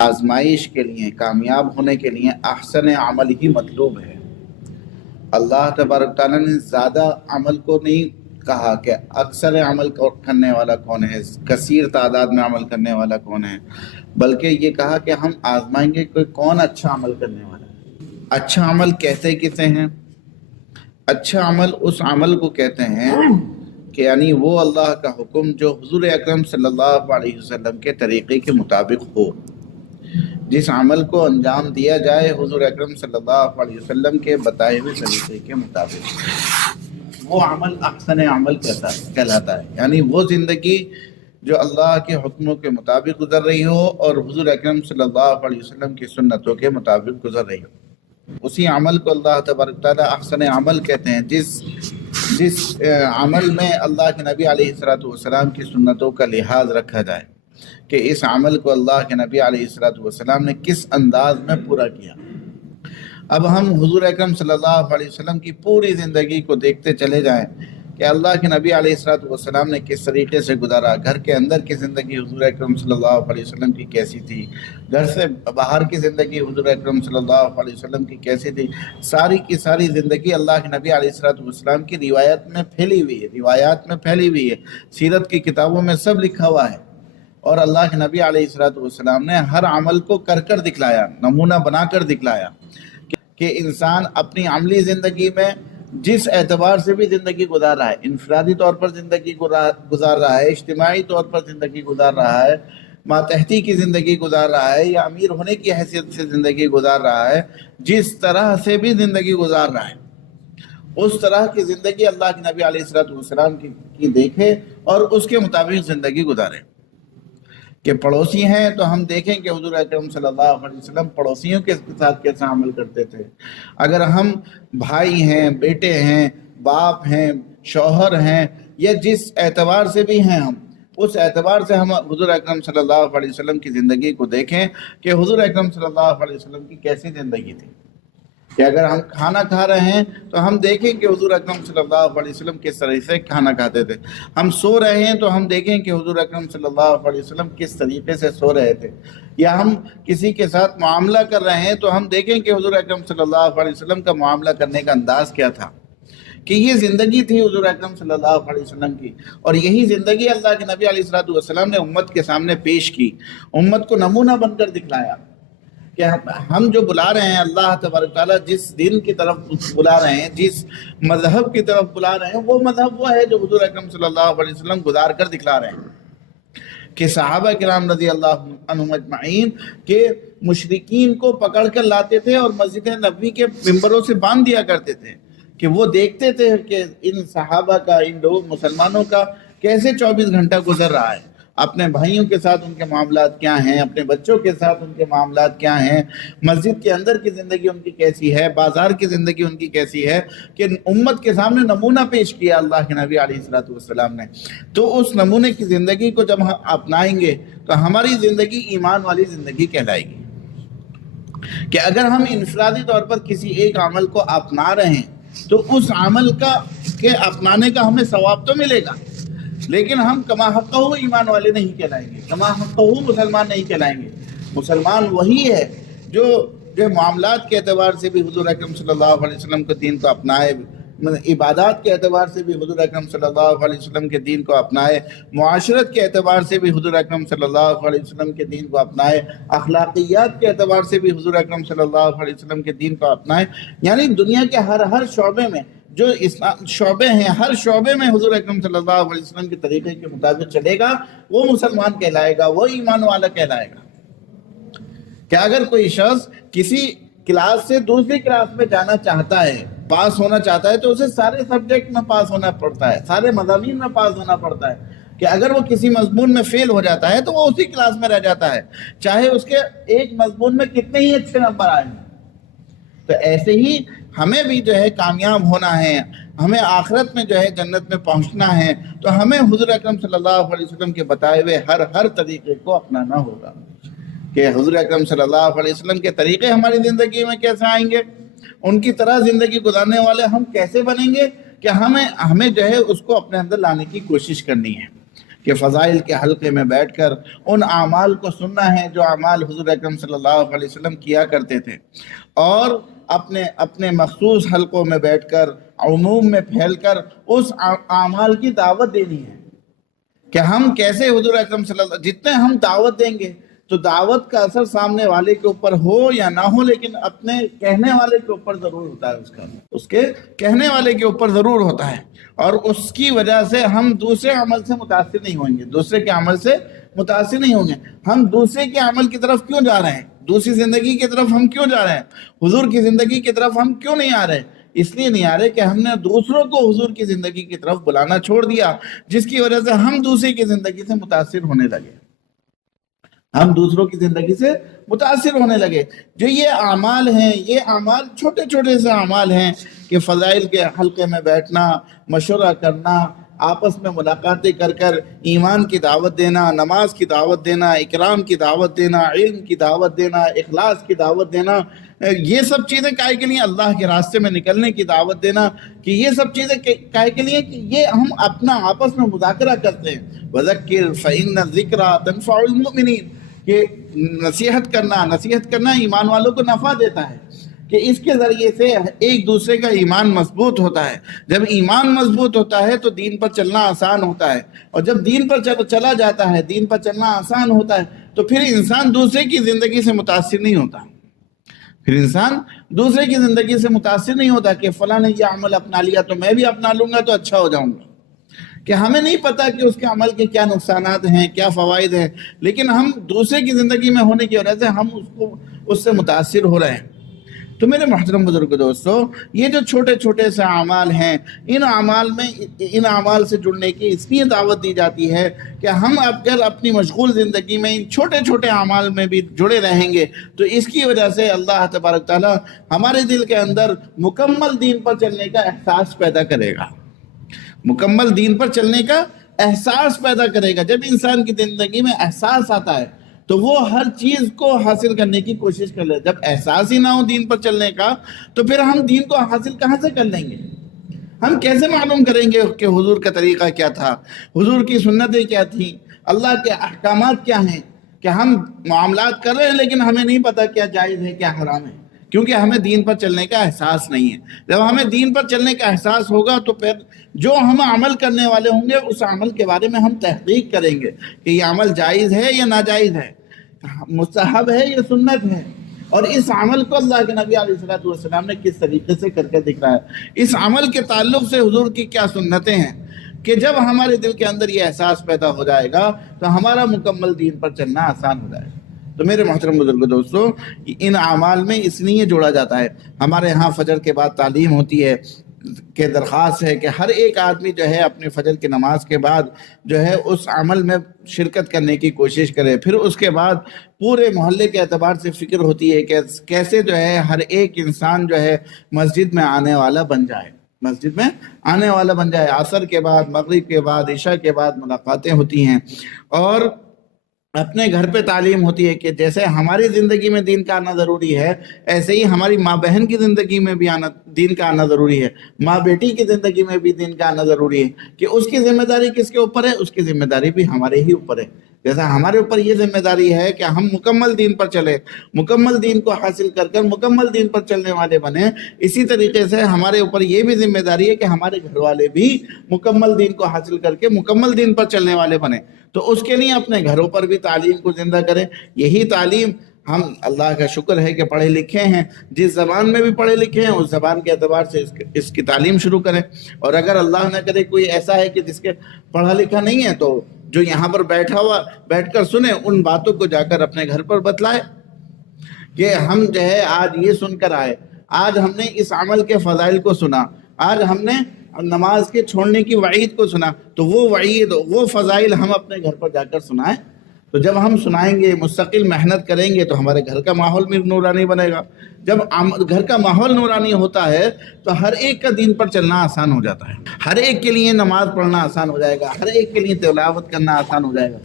آزمائش کے لیے، کامیاب ہونے کے لیے احسن عمل ہی مطلوب ہے۔ اللہ تبارک تعالیٰ نے زیادہ عمل کو نہیں کہا کہ اکثر عمل کرنے والا کون ہے، کثیر تعداد میں عمل کرنے والا کون ہے، بلکہ یہ کہا کہ ہم آزمائیں گے کہ کون اچھا عمل کرنے والا ہے۔ اچھا عمل کہتے کسے ہیں؟ اچھا عمل اس عمل کو کہتے ہیں کہ یعنی وہ اللہ کا حکم جو حضور اکرم صلی اللہ علیہ وسلم کے طریقے کے مطابق ہو، جس عمل کو انجام دیا جائے حضور اکرم صلی اللہ علیہ وسلم کے بتائے ہوئے طریقے کے مطابق، وہ عمل احسن عمل کہلاتا ہے۔ یعنی وہ زندگی جو اللہ کے حکموں کے مطابق گزر رہی ہو اور حضور اکرم صلی اللہ علیہ وسلم کی سنتوں کے مطابق گزر رہی ہو، اسی عمل کو اللہ تبارک تعالیٰ احسن عمل کہتے ہیں۔ جس عمل میں اللہ کے نبی علیہ السلام کی سنتوں کا لحاظ رکھا جائے کہ اس عمل کو اللہ کے نبی علیہ السلام نے کس انداز میں پورا کیا۔ اب ہم حضور اکرم صلی اللہ علیہ وسلم کی پوری زندگی کو دیکھتے چلے جائیں کہ اللہ کے نبی علیہ السلام نے کس طریقے سے گزارا، گھر کے اندر کی زندگی حضور اکرم صلی اللہ علیہ وسلم کی کیسی تھی، گھر سے باہر کی زندگی حضور اکرم صلی اللہ علیہ وسلم کی کیسی تھی، ساری کی ساری زندگی اللہ کے نبی علیہ السلام کی روایات میں پھیلی ہوئی ہے، سیرت کی کتابوں میں سب لکھا ہوا ہے۔ اور اللہ کے نبی علیہ السلام نے ہر عمل کو کر دکھلایا، نمونہ بنا کر دکھلایا کہ انسان اپنی عملی زندگی میں جس اعتبار سے بھی زندگی گزار رہا ہے، انفرادی طور پر زندگی گزار رہا ہے، اجتماعی طور پر زندگی گزار رہا ہے، ماتحتی کی زندگی گزار رہا ہے، یا امیر ہونے کی حیثیت سے زندگی گزار رہا ہے، جس طرح سے بھی زندگی گزار رہا ہے اس طرح کی زندگی اللہ کے نبی علیہ السلام کی دیکھے اور اس کے مطابق زندگی گزارے۔ کہ پڑوسی ہیں تو ہم دیکھیں کہ حضور اکرم صلی اللہ علیہ وسلم پڑوسیوں کے ساتھ کیسا عمل کرتے تھے۔ اگر ہم بھائی ہیں، بیٹے ہیں، باپ ہیں، شوہر ہیں، یا جس اعتبار سے بھی ہیں ہم، اس اعتبار سے ہم حضور اکرم صلی اللہ علیہ وسلم کی زندگی کو دیکھیں کہ حضور اکرم صلی اللہ علیہ وسلم کی کیسی زندگی تھی۔ کہ اگر ہم کھانا کھا رہے ہیں تو ہم دیکھیں کہ حضور اکرم صلی اللہ علیہ وسلم کس طرح سے کھانا کھاتے تھے، ہم سو رہے ہیں تو ہم دیکھیں کہ حضور اکرم صلی اللہ علیہ وسلم کس طریقے سے سو رہے تھے، یا ہم کسی کے ساتھ معاملہ کر رہے ہیں تو ہم دیکھیں کہ حضور اکرم صلی اللہ علیہ وسلم کا معاملہ کرنے کا انداز کیا تھا۔ کہ یہ زندگی تھی حضور اکرم صلی اللہ علیہ وسلم کی، اور یہی زندگی اللہ کے نبی علیہ السلام نے امت کے سامنے پیش کی، امت کو نمونہ بن کر دکھلایا کہ ہم جو بلا رہے ہیں، اللہ تبارک تعالیٰ جس دین کی طرف بلا رہے ہیں، جس مذہب کی طرف بلا رہے ہیں، وہ مذہب وہ ہے جو حضور اکرم صلی اللہ علیہ وسلم گزار کر دکھلا رہے ہیں۔ کہ صحابہ کرام رضی اللہ عنہم اجمعین کے مشرکین کو پکڑ کر لاتے تھے اور مسجد نبوی کے ممبروں سے باندھ دیا کرتے تھے، کہ وہ دیکھتے تھے کہ ان صحابہ کا، ان لوگ مسلمانوں کا کیسے 24 گھنٹہ گزر رہا ہے، اپنے بھائیوں کے ساتھ ان کے معاملات کیا ہیں، اپنے بچوں کے ساتھ ان کے معاملات کیا ہیں، مسجد کے اندر کی زندگی ان کی کیسی ہے، بازار کی زندگی ان کی کیسی ہے، کہ امت کے سامنے نمونہ پیش کیا اللہ کے نبی علیہ السلام نے۔ تو اس نمونے کی زندگی کو جب ہم اپنائیں گے تو ہماری زندگی ایمان والی زندگی کہلائے گی۔ کہ اگر ہم انفرادی طور پر کسی ایک عمل کو اپنا رہے ہیں تو اس عمل کے اپنانے کا ہمیں ثواب تو ملے گا، لیکن ہم کما حقہ ایمان والے نہیں کہلائیں گے، کما حقہ مسلمان نہیں کہلائیں گے۔ مسلمان وہی ہے جو معاملات کے اعتبار سے بھی حضور اکرم صلی اللہ علیہ وسلم کے دین کو اپنائے، عبادات کے اعتبار سے بھی حضور اکرم صلی اللہ علیہ وسلم کے دین کو اپنائے، معاشرت کے اعتبار سے بھی حضور اکرم صلی اللہ علیہ وسلم کے دین کو اپنائے، اخلاقیات کے اعتبار سے بھی حضور اکرم صلی اللہ علیہ وسلم کے دین کو اپنائے۔ یعنی دنیا کے ہر شعبے میں جو اسلام شعبے ہیں، ہر شعبے میں حضور اکرم صلی اللہ علیہ وسلم کے طریقے کے مطابق چلے گا، وہ مسلمان کہلائے گا، وہ ایمان والا کہلائے گا۔ کہ اگر کوئی شخص کسی کلاس سے دوسری کلاس میں جانا چاہتا ہے، پاس ہونا چاہتا ہے، تو اسے سارے سبجیکٹ میں پاس ہونا پڑتا ہے، سارے مضامین میں پاس ہونا پڑتا ہے۔ کہ اگر وہ کسی مضمون میں فیل ہو جاتا ہے تو وہ اسی کلاس میں رہ جاتا ہے، چاہے اس کے ایک مضمون میں کتنے ہی اچھے نمبر آئے ہیں۔ تو ایسے ہی ہمیں بھی جو ہے کامیاب ہونا ہے، ہمیں آخرت میں جو ہے جنت میں پہنچنا ہے، تو ہمیں حضور اکرم صلی اللہ علیہ وسلم کے بتائے ہوئے ہر طریقے کو اپنانا ہوگا۔ کہ حضور اکرم صلی اللہ علیہ وسلم کے طریقے ہماری زندگی میں کیسے آئیں گے، ان کی طرح زندگی گزارنے والے ہم کیسے بنیں گے، کہ ہمیں جو ہے اس کو اپنے اندر لانے کی کوشش کرنی ہے۔ کہ فضائل کے حلقے میں بیٹھ کر ان اعمال کو سننا ہے جو اعمال حضور اکرم صلی اللہ علیہ وسلم کیا کرتے تھے، اور اپنے مخصوص حلقوں میں بیٹھ کر عموم میں پھیل کر اس اعمال کی دعوت دینی ہے کہ ہم کیسے حضور اکرم صلی اللہ، جتنے ہم دعوت دیں گے تو دعوت کا اثر سامنے والے کے اوپر ہو یا نہ ہو، لیکن اپنے کہنے والے کے اوپر ضرور ہوتا ہے، اس کے کہنے والے کے اوپر ضرور ہوتا ہے، اور اس کی وجہ سے ہم دوسرے عمل سے متاثر نہیں ہوں گے، دوسرے کے عمل سے متاثر نہیں ہوں گے۔ ہم دوسرے کے عمل کی طرف کیوں جا رہے ہیں؟ دوسری زندگی کی طرف ہم کیوں جا رہے ہیں؟ حضور کی زندگی کی طرف ہم کیوں نہیں آ رہے؟ اس لیے نہیں آ رہے کہ ہم نے دوسروں کو حضور کی زندگی کی طرف بلانا چھوڑ دیا، جس کی وجہ سے ہم دوسرے کی زندگی سے متاثر ہونے لگے، ہم دوسروں کی زندگی سے متاثر ہونے لگے۔ جو یہ اعمال ہیں، یہ اعمال چھوٹے چھوٹے سے اعمال ہیں کہ فضائل کے حلقے میں بیٹھنا، مشورہ کرنا، آپس میں ملاقاتیں کر کر ایمان کی دعوت دینا، نماز کی دعوت دینا، اکرام کی دعوت دینا، علم کی دعوت دینا، اخلاص کی دعوت دینا، یہ سب چیزیں کائے کے لیے اللہ کے راستے میں نکلنے کی دعوت دینا، کہ یہ سب چیزیں کائے کے لیے کہ یہ ہم اپنا آپس میں مذاکرہ کرتے ہیں۔ وَذَكِّرْ فَإِنَّ الذِّكْرَىٰ تَنفَعُ الْمُؤْمِنِينَ، کہ نصیحت کرنا ایمان والوں کو نفع دیتا ہے، کہ اس کے ذریعے سے ایک دوسرے کا ایمان مضبوط ہوتا ہے۔ جب ایمان مضبوط ہوتا ہے تو دین پر چلنا آسان ہوتا ہے، اور جب دین پر چلا جاتا ہے، دین پر چلنا آسان ہوتا ہے، تو پھر انسان دوسرے کی زندگی سے متاثر نہیں ہوتا، پھر انسان دوسرے کی زندگی سے متاثر نہیں ہوتا کہ فلاں نے یہ عمل اپنا لیا تو میں بھی اپنا لوں گا تو اچھا ہو جاؤں گا، کہ ہمیں نہیں پتا کہ اس کے عمل کے کیا نقصانات ہیں، کیا فوائد ہیں، لیکن ہم دوسرے کی زندگی میں ہونے کی وجہ سے ہم اس سے متاثر ہو رہے ہیں۔ تو میرے محترم بزرگ دوستو، یہ جو چھوٹے چھوٹے سے اعمال ہیں، ان اعمال سے جڑنے کی اس لیے دعوت دی جاتی ہے کہ ہم اگر اپنی مشغول زندگی میں ان چھوٹے چھوٹے اعمال میں بھی جڑے رہیں گے تو اس کی وجہ سے اللہ تبارک تعالیٰ ہمارے دل کے اندر مکمل دین پر چلنے کا احساس پیدا کرے گا، مکمل دین پر چلنے کا احساس پیدا کرے گا۔ جب انسان کی زندگی میں احساس آتا ہے تو وہ ہر چیز کو حاصل کرنے کی کوشش کر لے۔ جب احساس ہی نہ ہو دین پر چلنے کا تو پھر ہم دین کو حاصل کہاں سے کر لیں گے؟ ہم کیسے معلوم کریں گے کہ حضور کا طریقہ کیا تھا، حضور کی سنتیں کیا تھیں، اللہ کے احکامات کیا ہیں؟ کہ ہم معاملات کر رہے ہیں لیکن ہمیں نہیں پتا کیا جائز ہے کیا حرام ہے، کیونکہ ہمیں دین پر چلنے کا احساس نہیں ہے۔ جب ہمیں دین پر چلنے کا احساس ہوگا تو پھر جو ہم عمل کرنے والے ہوں گے اس عمل کے بارے میں ہم تحقیق کریں گے کہ یہ عمل جائز ہے یا ناجائز ہے، مستحب ہے یا سنت ہے، اور اس عمل کو اللہ کے نبی علیہ الصلوۃ والسلام نے کس طریقے سے کر کے دکھایا ہے، اس عمل کے تعلق سے حضور کی کیا سنتیں ہیں، کہ جب ہمارے دل کے اندر یہ احساس پیدا ہو جائے گا تو ہمارا مکمل دین پر چلنا آسان ہو جائے گا۔ تو میرے محترم بزرگ دوستو، ان اعمال میں اس لیے جوڑا جاتا ہے۔ ہمارے ہاں فجر کے بعد تعلیم ہوتی ہے کہ درخواست ہے کہ ہر ایک آدمی جو ہے اپنے فجر کی نماز کے بعد جو ہے اس عمل میں شرکت کرنے کی کوشش کرے۔ پھر اس کے بعد پورے محلے کے اعتبار سے فکر ہوتی ہے کہ کیسے جو ہے ہر ایک انسان جو ہے مسجد میں آنے والا بن جائے، مسجد میں آنے والا بن جائے۔ عصر کے بعد، مغرب کے بعد، عشاء کے بعد ملاقاتیں ہوتی ہیں، اور اپنے گھر پہ تعلیم ہوتی ہے کہ جیسے ہماری زندگی میں دین کا آنا ضروری ہے، ایسے ہی ہماری ماں بہن کی زندگی میں بھی دین کا آنا ضروری ہے، ماں بیٹی کی زندگی میں بھی دین کا آنا ضروری ہے، کہ اس کی ذمہ داری کس کے اوپر ہے؟ اس کی ذمہ داری بھی ہمارے ہی اوپر ہے۔ جیسا ہمارے اوپر یہ ذمہ داری ہے کہ ہم مکمل دین پر چلیں، مکمل دین کو حاصل کر کر مکمل دین پر چلنے والے بنیں، اسی طریقے سے ہمارے اوپر یہ بھی ذمہ داری ہے کہ ہمارے گھر والے بھی مکمل دین کو حاصل کر کے مکمل دین پر چلنے والے بنیں۔ تو اس کے لیے اپنے گھروں پر بھی تعلیم کو زندہ کریں۔ یہی تعلیم ہم، اللہ کا شکر ہے کہ پڑھے لکھے ہیں، جس زبان میں بھی پڑھے لکھے ہیں اس زبان کے اعتبار سے اس کی تعلیم شروع کریں، اور اگر اللہ نہ کرے کوئی ایسا ہے کہ جس کے پڑھا لکھا نہیں ہے تو جو یہاں پر بیٹھ کر سنے ان باتوں کو جا کر اپنے گھر پر بتلائے کہ ہم جو ہے آج یہ سن کر آئے، آج ہم نے اس عمل کے فضائل کو سنا، آج ہم نے نماز کے چھوڑنے کی وعید کو سنا، تو وہ وعید، وہ فضائل ہم اپنے گھر پر جا کر سنائیں۔ تو جب ہم سنائیں گے، مستقل محنت کریں گے تو ہمارے گھر کا ماحول بھی نورانی بنے گا۔ جب گھر کا ماحول نورانی ہوتا ہے تو ہر ایک کا دین پر چلنا آسان ہو جاتا ہے، ہر ایک کے لیے نماز پڑھنا آسان ہو جائے گا، ہر ایک کے لیے تلاوت کرنا آسان ہو جائے گا۔